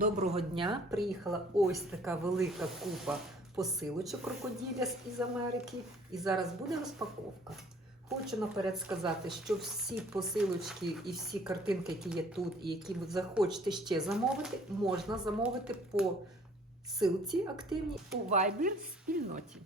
Доброго дня! Приїхала ось така велика купа посилочок крокоділя із Америки. І зараз буде розпаковка. Хочу наперед сказати, що всі посилочки і всі картинки, які є тут, і які ви захочете ще замовити, можна замовити по силці активній у Viber спільноті.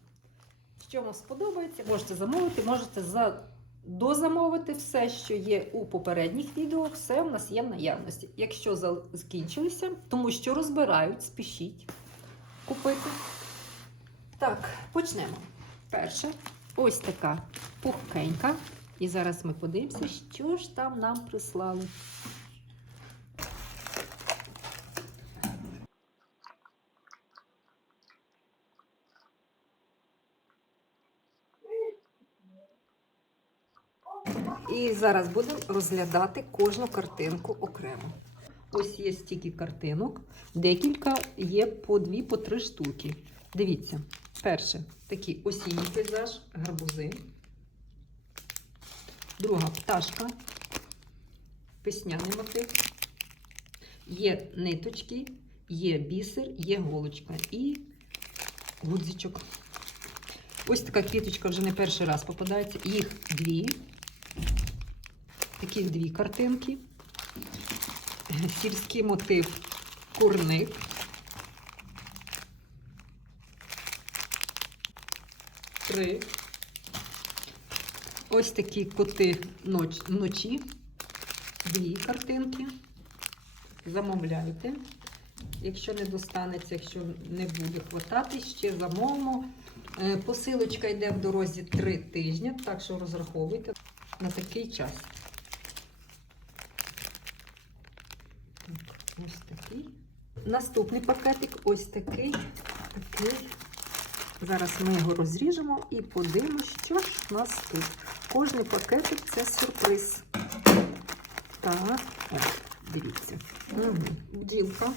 Що вам сподобається, можете замовити, можете за... дозамовити все, що є у попередніх відео, все в нас є в наявності. Якщо за- закінчилися, тому що розбирають, спішіть купити. Так, почнемо. Перше, ось така пухкенька. І зараз ми подивимося, що ж там нам прислали. І зараз будемо розглядати кожну картинку окремо. Ось є стільки картинок, декілька є по дві, по три штуки. Дивіться, перше такий осінній пейзаж, гарбузи. Друга пташка, весняний мотив. Є ниточки, є бісер, є голочка і гудзичок. Ось така квіточка вже не перший раз попадається. Їх дві. Такі дві картинки. Сільський мотив курник. Три. Ось такі коти ноч, вночі. Дві картинки. Замовляйте. Якщо не достанеться, якщо не буде хватати, ще замовимо. Е, Посилочка йде в дорозі 3 тижні, так що розраховуйте на такий час. Ось такий. Наступний пакетик ось такий. такий. Зараз ми його розріжемо і подивимося, що ж у нас тут. Кожний пакетик це сюрприз. Так, о, дивіться. Угу. Бджілка.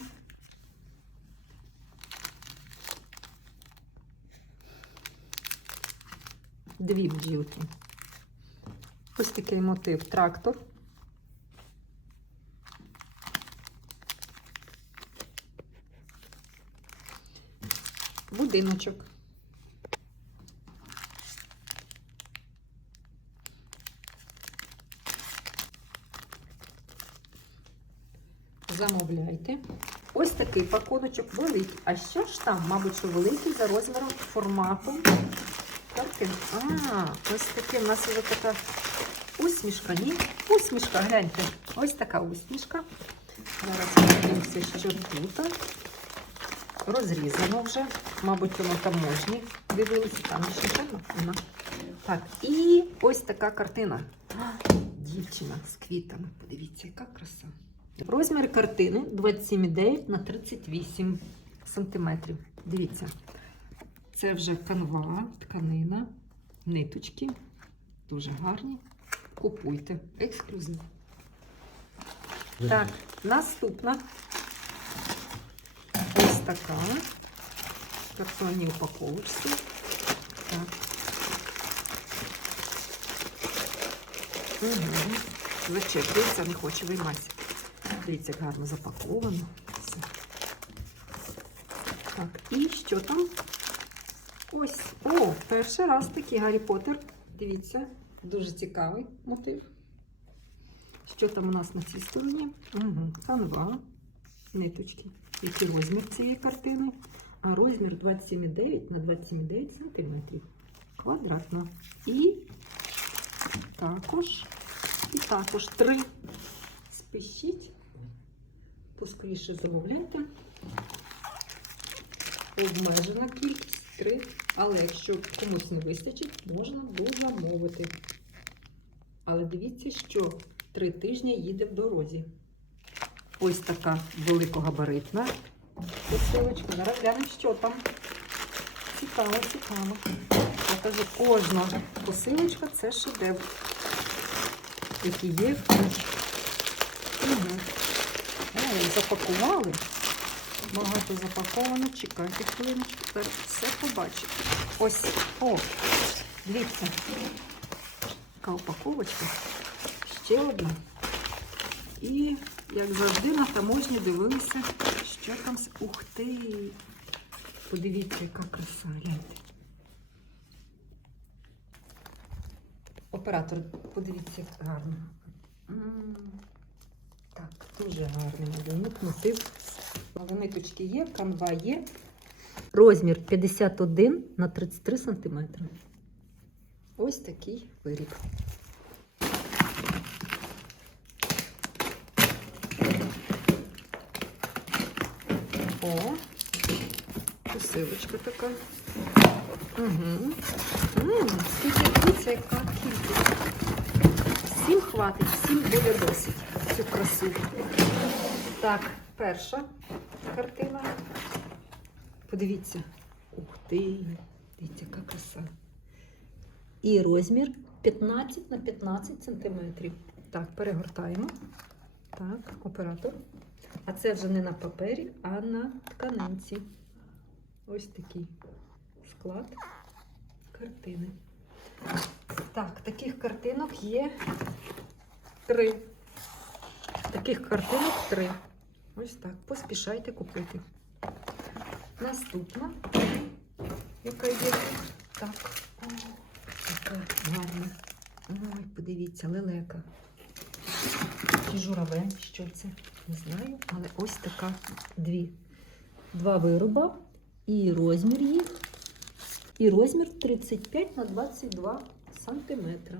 Дві бджілки. Ось такий мотив трактор. Будиночок. Замовляйте. Ось такий пакуночок великий. А що ж там? Мабуть, що великий за розміром форматом картин. А, ось таке в нас вже така усмішка. Ні, усмішка, гляньте. Ось така усмішка. Зараз подивимося, що тут. Розрізано вже. Мабуть, воно таможні дивилися, там ще певно. Вона. Так, і ось така картина. Дівчина з квітами. Подивіться, яка краса. Розмір картини 27,9 на 38 сантиметрів. Дивіться, це вже канва, тканина, ниточки. Дуже гарні. Купуйте. Ексклюзив. Так, наступна. Така. В картонній упаковочці. Так. Угу. Зачеплюється, не хоче вийматися. Дивіться, як гарно запаковано. Все. Так, і що там? Ось. О, перший раз такий Гаррі Поттер. Дивіться, дуже цікавий мотив. Що там у нас на цій стороні? Угу. Канва, ниточки. Який розмір цієї картини? А розмір 27,9 на 27,9 см. Квадратна. І також, і також три. Спішіть. Поскоріше замовляйте. Обмежена кількість три. Але якщо комусь не вистачить, можна дозамовити. Але дивіться, що три тижні їде в дорозі. Ось така великогабаритна посилочка. Зараз глянемо, що там. Цікаво, цікаво. Я кажу, кожна посилочка це шедевр, який є в книжці. Угу. Запакували. Багато запаковано. Чекайте хвилиночку. Зараз все побачите. Ось. О, дивіться. Така упаковочка. Ще одна. І як завжди, на таможні дивилися, що там. Ух ти! Подивіться, яка краса, гляньте. Оператор, подивіться, як гарно. Так, дуже гарний малюнок, мотив. Вимиточки є, канва є. Розмір 51 на 33 см. Ось такий виріб. О, посилочка така. Угу. М, скільки дивіться, яка кількість. Всім хватить, всім буде досить цю красу. Так, перша картина. Подивіться. Ух ти! Дивіться, яка краса. І розмір 15 на 15 сантиметрів. Так, перегортаємо. Так, оператор. А це вже не на папері, а на тканинці. Ось такий склад картини. Так, таких картинок є три. Таких картинок три. Ось так. Поспішайте купити. Наступна, яка є. Так. О, яка гарна. Ой, подивіться, лелека. Чи журавель, що це? Не знаю, але ось така дві. Два вироба і розмір їх. І розмір 35 на 22 сантиметра.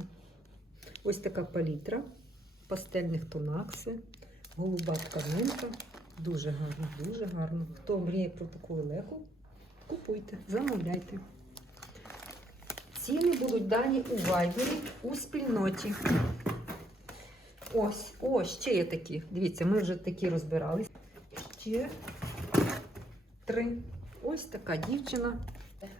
Ось така палітра пастельних тонах. все. Голуба тканинка. Дуже гарно, дуже гарно. Хто мріє про таку лелеку, купуйте, замовляйте. Ціни будуть дані у вайбері у спільноті. Ось, ось, ще є такі. Дивіться, ми вже такі розбирались. Ще три. Ось така дівчина.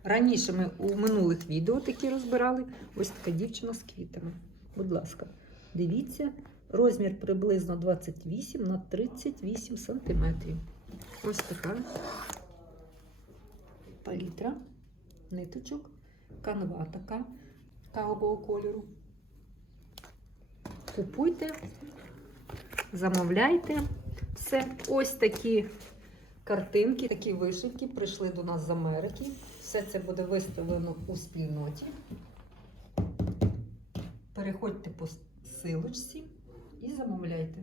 Раніше ми у минулих відео такі розбирали. Ось така дівчина з квітами. Будь ласка, дивіться, розмір приблизно 28 на 38 сантиметрів. Ось така палітра, ниточок, канва така кавового кольору. Купуйте, замовляйте. Все, ось такі картинки, такі вишивки прийшли до нас з Америки. Все це буде виставлено у спільноті. Переходьте по силочці і замовляйте.